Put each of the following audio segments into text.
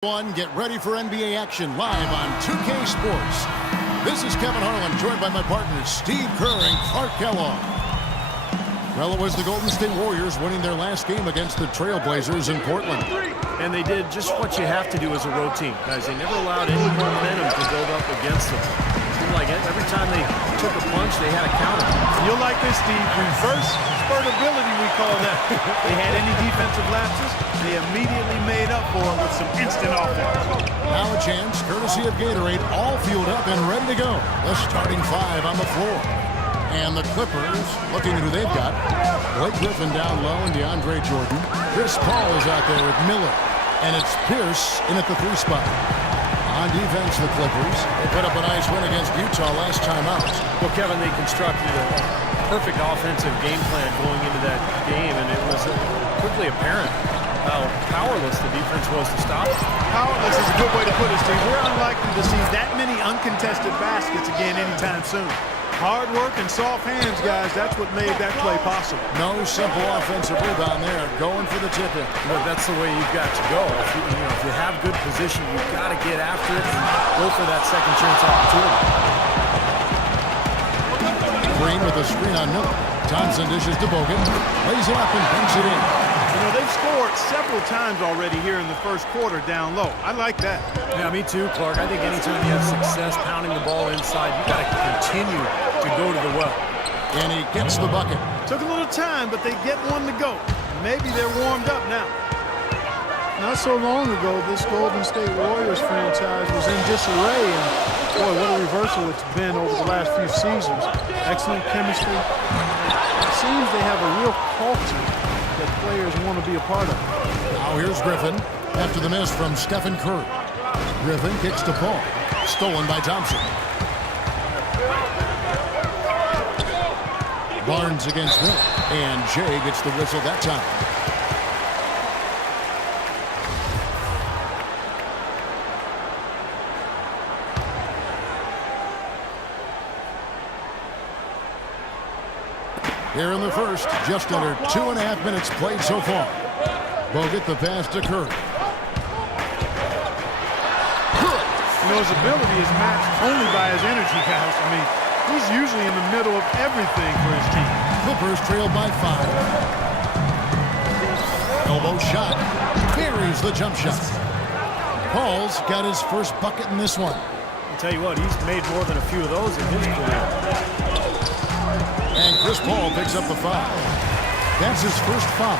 Get ready for NBA action live on 2K Sports. This is Kevin Harlan, joined by my partners Steve Kerr and Clark Kellogg. Well, it was the Golden State Warriors winning their last game against the Trailblazers in Portland. And they did just what you have to do as a road team, guys. They never allowed any momentum to build up against them. It seemed like every time they took a punch, they had a counter. You'll like this, Steve. Reverse spurtability, we call that. They had any defensive lapses, they immediately made up for it with some instant offense. Now a chance, courtesy of Gatorade, all fueled up and ready to go. The starting five on the floor. And the Clippers, looking at who they've got. Blake Griffin down low and DeAndre Jordan. Chris Paul is out there with Miller. And it's Pierce in at the 3 spot. On defense, the Clippers, they put up a nice win against Utah last time out. Well, Kevin, they constructed a perfect offensive game plan going into that game, and it was quickly apparent how powerless the defense was to stop it. Powerless is a good way to put it, Steve. We're unlikely to see that many uncontested baskets again anytime soon. Hard work and soft hands, guys. That's what made that play possible. No simple offensive rebound there. Going for the tip-in. Well, that's the way you've got to go. If you have good position, you've got to get after it and go for that second chance opportunity. Green with a screen on Miller. Thompson dishes to Bogut. Lays it up and banks it in. You know, they've scored several times already here in the first quarter down low. I like that. Yeah, me too, Clark. I think anytime you have success pounding the ball inside, you got to continue to go to the well. And he gets the bucket. Took a little time, but they get one to go. Maybe they're warmed up now. Not so long ago, this Golden State Warriors franchise was in disarray, and boy, what a reversal it's been over the last few seasons. Excellent chemistry. It seems they have a real culture that players want to be a part of. Now here's Griffin after the miss from Stephen Curry. Griffin kicks to Paul. Stolen by Thompson. Barnes against Miller. And Jay gets the whistle that time. Here in the first, just under 2.5 minutes played so far. Bogut the pass to Curry. You know, his ability is matched only by his energy, guys. I mean, he's usually in the middle of everything for his team. Clippers trailed by 5. Elbow shot. Buries the jump shot. Paul's got his first bucket in this one. I'll tell you what, he's made more than a few of those in his career. And Chris Paul picks up the foul. That's his first foul.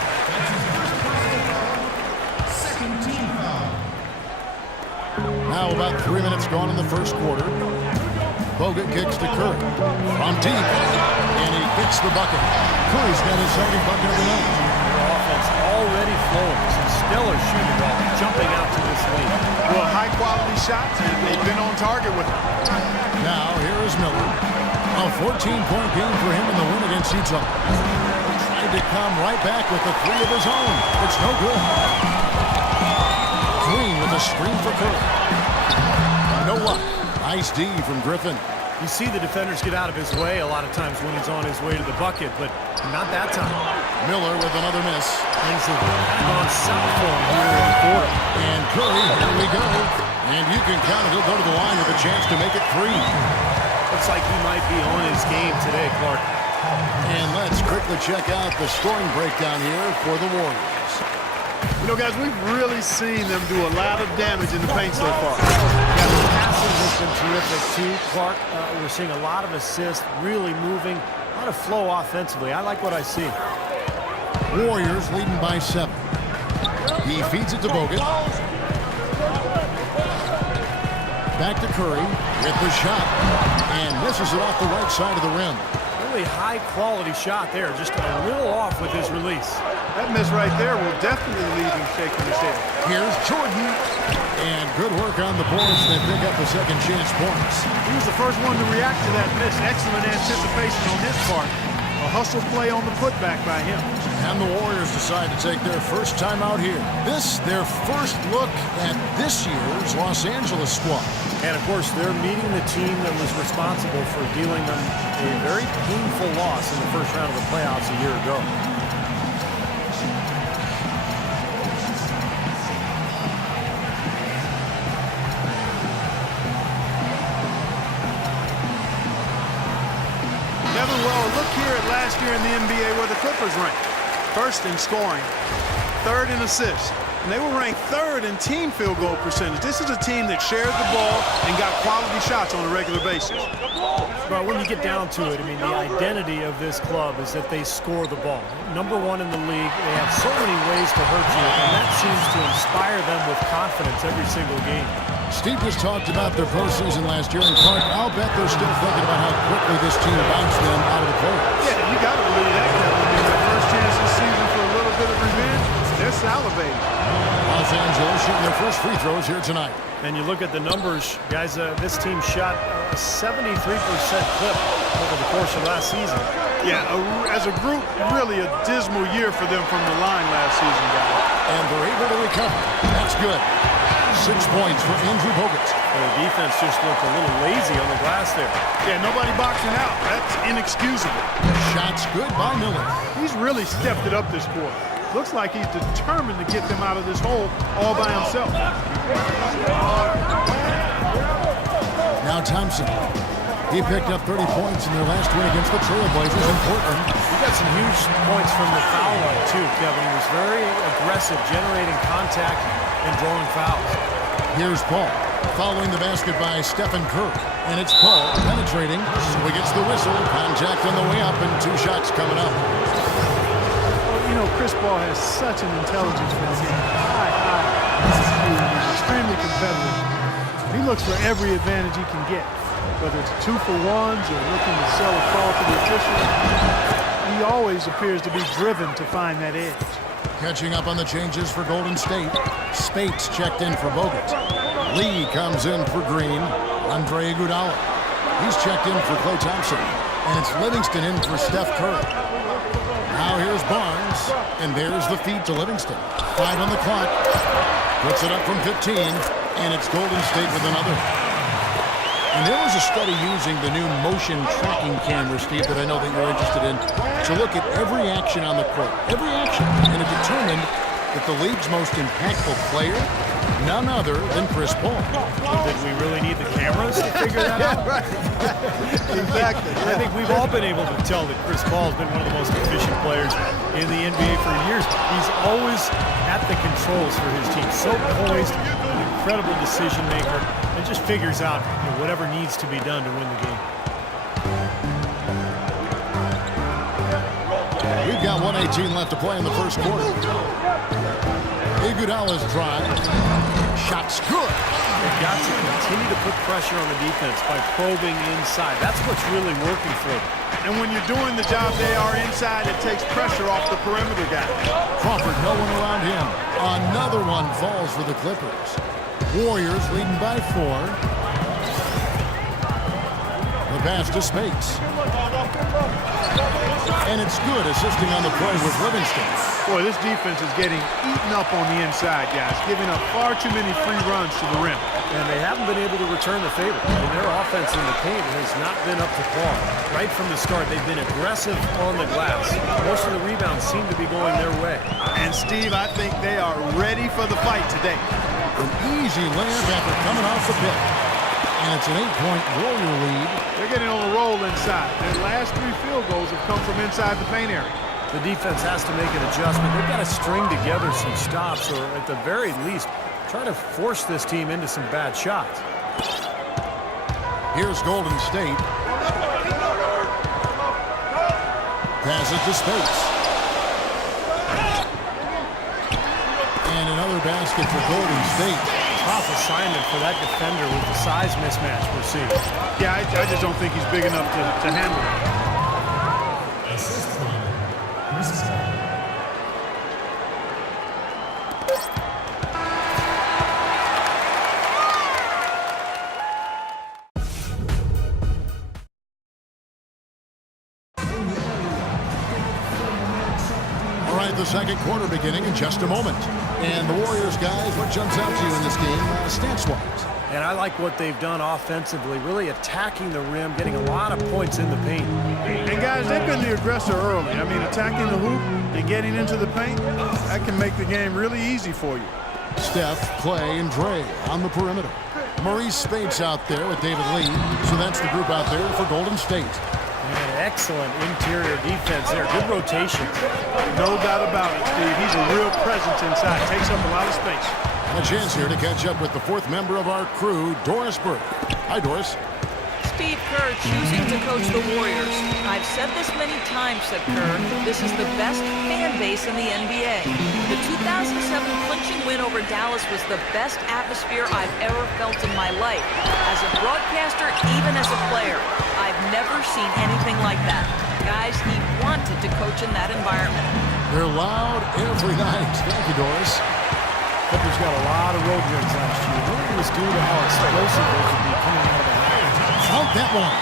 Second team foul. Now about 3 minutes gone in the first quarter. Bogut kicks to Curry. From deep. And he gets the bucket. Curry's got his second bucket of the night. Their offense already flowing. Some stellar shooting while jumping out to this lead. Well, high-quality shots, and they've been on target with them. Now here is Miller. A 14-point game for him in the win against Utah. Tried to come right back with a 3 of his own. It's no good. Green with a screen for Curry. No luck. Nice D from Griffin. You see the defenders get out of his way a lot of times when he's on his way to the bucket, but not that time. Miller with another miss. Things have gone south for him here in the quarter. And Curry, here we go. And you can count it. He'll go to the line with a chance to make it 3. Looks like he might be on his game today, Clark. And let's quickly check out the scoring breakdown here for the Warriors. You know, guys, we've really seen them do a lot of damage in the paint so far. Yeah, the passing has been terrific too, Clark. We're seeing a lot of assists, really moving, a lot of flow offensively. I like what I see. Warriors leading by 7. He feeds it to Bogut. Back to Curry with the shot. And misses it off the right side of the rim. Really high-quality shot there, just a little off with his release. That miss right there will definitely leave him shaking his head. Here's Jordan. And good work on the boards. They pick up the second chance points. He was the first one to react to that miss. Excellent anticipation on his part. A hustle play on the putback by him. And the Warriors decide to take their first time out here. This, their first look at this year's Los Angeles squad. And, of course, they're meeting the team that was responsible for dealing them a very painful loss in the first round of the playoffs a year ago. here at last year in the NBA where the Clippers ranked. First in scoring, third in assists. And they were ranked third in team field goal percentage. This is a team that shared the ball and got quality shots on a regular basis. But when you get down to it, I mean, the identity of this club is that they score the ball. Number one in the league, they have so many ways to hurt you, and that seems to inspire them with confidence every single game. Steve just talked about their postseason last year, and Clark, I'll bet they're still thinking about how quickly this team bounced them out of the playoffs. Yeah, you got to believe that, Kevin. I mean, their first chance this season for a little bit of revenge, they're salivating. Los Angeles shooting their first free throws here tonight. And you look at the numbers, guys, this team shot a 73% clip over the course of last season. Yeah, as a group, really a dismal year for them from the line last season, guys. And they're able to recover. That's good. 6 points for Andrew Bogut. And the defense just looked a little lazy on the glass there. Yeah, nobody boxing out. That's inexcusable. Shots good by Miller. He's really stepped it up this quarter. Looks like he's determined to get them out of this hole all by himself. Now Thompson. He picked up 30 points in their last win against the Trailblazers in Portland. He got some huge points from the foul line, too, Kevin. He was very aggressive, generating contact and drawing fouls. Here's Paul. Following the basket by Stephen Curry. And it's Paul penetrating. So he gets the whistle. Contact on the way up and 2 shots coming up. You know, Chris Paul has such an intelligence for his game. He's extremely competitive. He looks for every advantage he can get, whether it's 2-for-1s or looking to sell a call to the officials. He always appears to be driven to find that edge. Catching up on the changes for Golden State. Spates checked in for Bogut. Lee comes in for Green. Andre Iguodala. He's checked in for Klay Thompson. And it's Livingston in for Steph Curry. Now here's Barnes, and there's the feed to Livingston. 5 on the clock. Puts it up from 15, and it's Golden State with another. And there was a study using the new motion tracking camera, Steve, that I know that you're interested in, to look at every action on the court. Every action. And it determined that the league's most impactful player, none other than Chris Paul. Did we really need the cameras to figure that out? Right. Exactly. I think we've all been able to tell that Chris Paul has been one of the most efficient players in the NBA for years. He's always at the controls for his team. So poised, an incredible decision maker, and just figures out whatever needs to be done to win the game. We've got 1:18 left to play in the first quarter. Iguodala's drive. Shot's good. They've got to continue to put pressure on the defense by probing inside. That's what's really working for them. And when you're doing the job they are inside, it takes pressure off the perimeter guy. Crawford, no one around him. Another one falls for the Clippers. Warriors leading by 4. The pass to Spates. And it's good, assisting on the play with Livingston. Boy, this defense is getting eaten up on the inside, guys, giving up far too many free runs to the rim. And they haven't been able to return the favor. I mean, their offense in the paint has not been up to par. Right from the start, they've been aggressive on the glass. Most of the rebounds seem to be going their way. And, Steve, I think they are ready for the fight today. An easy layup after coming off the pick. And it's an 8-point Warrior lead. They're getting on a roll inside. Their last 3 field goals have come from inside the paint area. The defense has to make an adjustment. They've got to string together some stops, or at the very least, try to force this team into some bad shots. Here's Golden State. Passes to Spates. And another basket for Golden State. Tough assignment for that defender with the size mismatch we're seeing. Yeah, I just don't think he's big enough to handle it. The second quarter beginning in just a moment. And the Warriors, guys, what jumps out to you in this game, stats-wise? And I like what they've done offensively, really attacking the rim, getting a lot of points in the paint. And, guys, they've been the aggressor early. I mean, attacking the hoop and getting into the paint, that can make the game really easy for you. Steph, Klay, and Dre on the perimeter. Maurice Spates out there with David Lee. So that's the group out there for Golden State. And excellent interior defense there. Good rotation. No doubt about it, Steve. He's a real presence inside. Takes up a lot of space. A chance here to catch up with the fourth member of our crew, Doris Burke. Hi, Doris. Steve Kerr choosing to coach the Warriors. I've said this many times, said Kerr. This is the best fan base in the NBA. The 2007 clinching win over Dallas was the best atmosphere I've ever felt in my life. As a broadcaster, even as a player, I've never seen anything like that. Guys, he wanted to coach in that environment. They're loud every night. Thank you, Doris. Clippers got a lot of road wins last year. Maybe it was due to how explosive they could be coming out of the half. Count that one.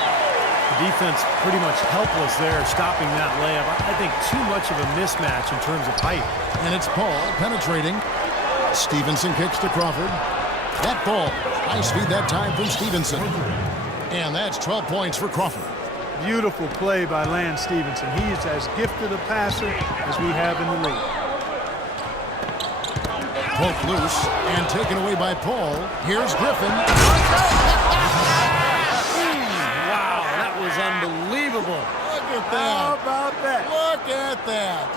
The defense pretty much helpless there, stopping that layup. I think too much of a mismatch in terms of height. And it's Paul penetrating. Stevenson kicks to Crawford. That ball, high speed that time from Stevenson. And that's 12 points for Crawford. Beautiful play by Lance Stevenson. He is as gifted a passer as we have in the league. Poked loose and taken away by Paul. Here's Griffin. Wow, that was unbelievable. Look at that. How about that? Look at that.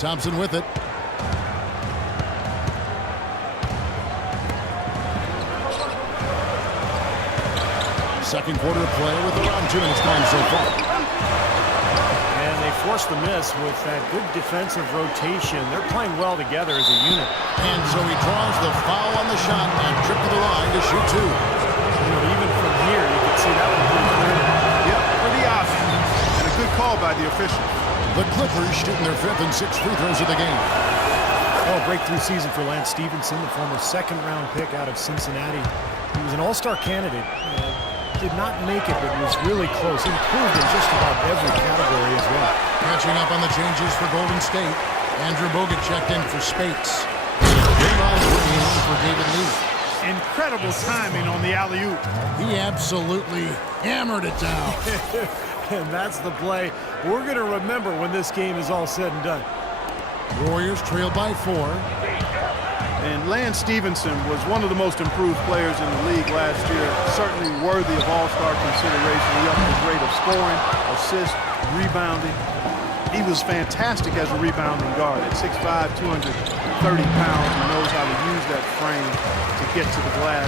Thompson with it. Second quarter of play with around 2 minutes gone so far. And they forced the miss with that good defensive rotation. They're playing well together as a unit. And so he draws the foul on the shot and trip to the line to shoot two. You know, even from here, you can see that one pretty clearly. Yep, pretty obvious. And a good call by the official. The Clippers shooting their 5th and 6th free throws of the game. Oh, breakthrough season for Lance Stevenson, the former second-round pick out of Cincinnati. He was an all-star candidate. Did not make it, but was really close. Improved in just about every category as well. Catching up on the changes for Golden State. Andrew Bogut checked in for Spates. Draymond Green for David Lee. Incredible timing on the alley-oop. He absolutely hammered it down. And that's the play we're going to remember when this game is all said and done. Warriors trail by 4. And Lance Stevenson was one of the most improved players in the league last year. Certainly worthy of all-star consideration. He upped his rate of scoring, assists, rebounding. He was fantastic as a rebounding guard. At 6'5", 230 pounds, he knows how to use that frame to get to the glass.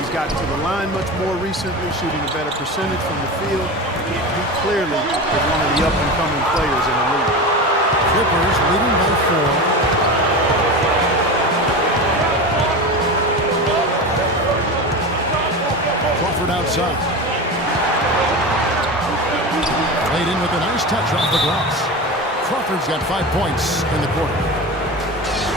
He's gotten to the line much more recently, shooting a better percentage from the field. He clearly is one of the up-and-coming players in the league. Clippers leading by 4. Crawford outside. Laid in with a nice touch off the glass. Crawford's got 5 points in the quarter.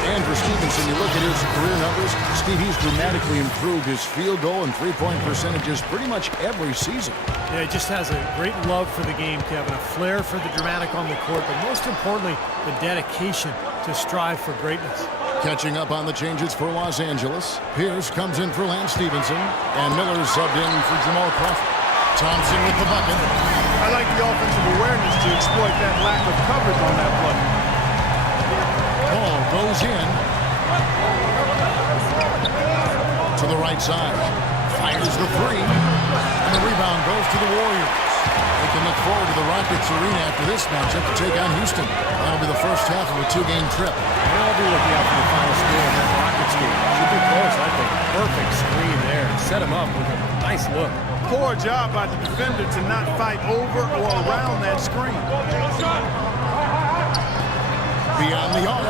And for Stevenson, you look at his career numbers, Steve, he's dramatically improved his field goal and three-point percentages pretty much every season. Yeah, he just has a great love for the game, Kevin. A flair for the dramatic on the court, but most importantly, the dedication to strive for greatness. Catching up on the changes for Los Angeles. Pierce comes in for Lance Stevenson, and Miller subbed in for Jamal Crawford. Thompson with the bucket. I like the offensive awareness to exploit that lack of coverage on that play. Ball goes in. To the right side. Fires the three. And the rebound goes to the Warriors. They can look forward to the Rockets arena after this matchup to take on Houston. That'll be the first half of a 2-game trip. I'll be looking out for the final score in that Rockets game. Should be close, I think. Perfect screen there. Set him up with a nice look. Poor job by the defender to not fight over or around that screen. Beyond the arc.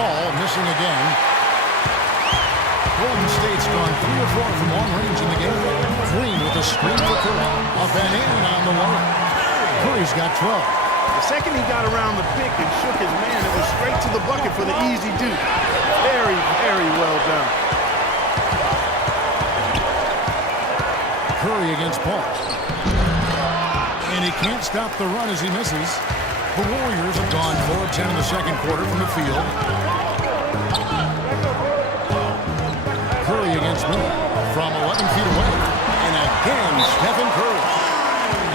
Paul missing again. Golden State's gone 3 or 4 from long range in the game. Green with a screen for Curry. Up and in on the line. Curry's got 12. The second he got around the pick and shook his man, it was straight to the bucket for the easy deuce. Very, very well done. Curry against Paul. And he can't stop the run as he misses. The Warriors have gone 4 of 10 in the second quarter from the field. Curry against Miller from 11 feet away. And again, Stephen Curry.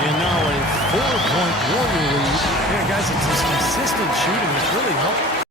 And now a 4-point Warrior lead. Yeah, guys, it's his consistent shooting that's really helped